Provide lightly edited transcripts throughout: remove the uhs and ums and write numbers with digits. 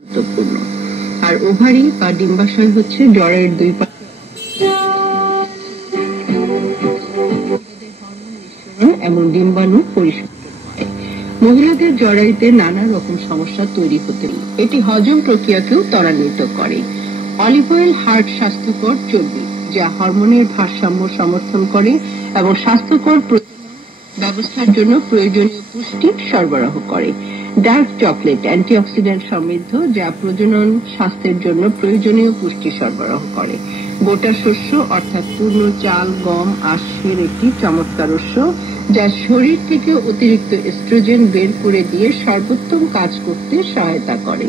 গুরুত্বপূর্ণ। আর ওভারি বা ডিম্বাশয় হচ্ছে জরায়ুর দুই পাশে এবং ডিম্বাণু পরিশোধন হয়। মহিলাদের জরায়ুতে নানা রকম সমস্যা তৈরি হতে পারে। এটি হজম প্রক্রিয়াকেও ত্বরান্বিত করে। অলিভ অয়েল হার্ট স্বাস্থ্যকর চর্বি, যা হরমোনের ভারসাম্য সমর্থন করে এবং স্বাস্থ্যকর ব্যবস্থার জন্য প্রয়োজনীয় পুষ্টি সরবরাহ করে। ডার্ক চকলেট অ্যান্টিঅক্সিডেন্ট সমৃদ্ধ, যা প্রজনন স্বাস্থ্যের জন্য প্রয়োজনীয় পুষ্টি সরবরাহ করে। গোটা শস্য অর্থাৎ পূর্ণ চাল, গম, আঁশের একটি চমৎকার উৎস, যা শরীর থেকে অতিরিক্ত এস্ট্রোজেন বের করে দিয়ে সর্বোত্তম কাজ করতে সহায়তা করে।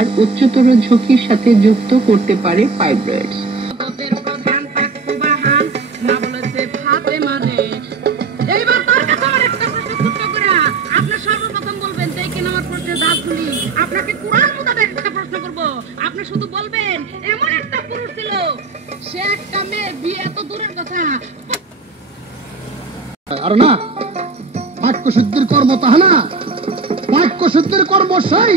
আর উচ্চতর ঝুঁকির সাথে যুক্ত করতে পারে ফাইব্রয়েডস। আপনাকে কুরআন মোতাবেক একটা প্রশ্ন করব, আপনি শুধু বলবেন এমন একটা পুরুষ ছিল, সে একটা মেয়ে বিয়ে এত দূরের কথা। আর না বাক্য শুদ্ধির কর্ম তাহা না, বাক্য শুদ্ধির কর্ম সেই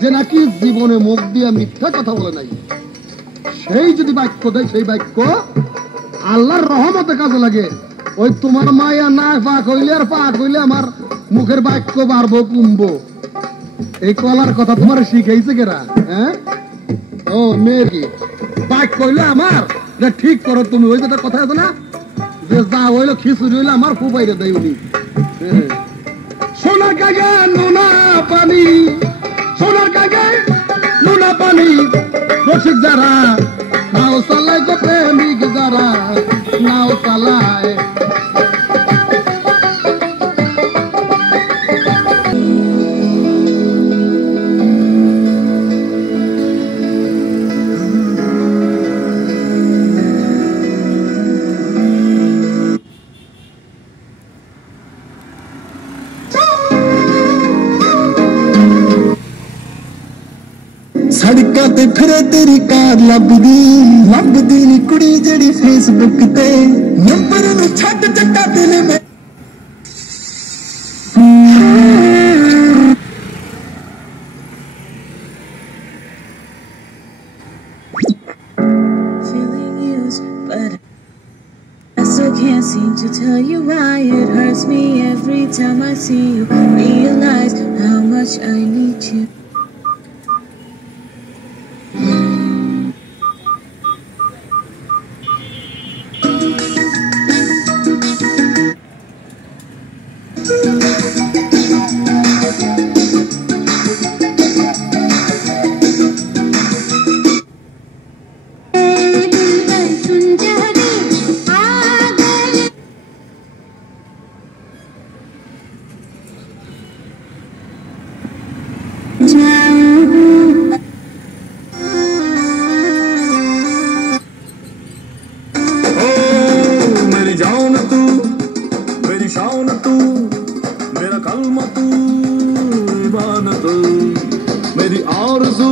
যে নাকি জীবনে মুখ দিয়ে মিথ্যা কথা বলে নাই। সেই যদি বাক্য দেয়, সেই বাক্য আল্লাহর রহমতে কাজে লাগে। ওই তোমার মায়া না পাক হইলে আর পাক হইলে আমার মুখের বাক্য বাড়বো কমবো, এই কলার কথা তোমার শিখাইছে কেরা? হ্যাঁ, ও মেয়ের কি বাক্য হইলে আমার ঠিক করো তুমি। ওই যেটা কথা আছে না, যে যা হইলো খিচুড়ি হইলে আমার খুব বাইরে দেয় উনি। সোনার কাগে নোনা পানি, সোনার কাগে নোনা পানি, রসিক যারা নাও চালায় গো প্রেমিক যারা নাও চালায়। सड़कों ते फिरे तेरी कार लभदी नी कुड़ी जड़ी फेसबुक ते नंबर नु छट चट्टा दिल में। Feeling used, but I still can't seem to tell you why it hurts me every time I see you. Realize how much I need you. मेरी जान तू, मेरी शान तू, मेरा कलमा तू, ईमान तू, मेरी आरज़ू,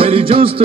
मेरी जुस्त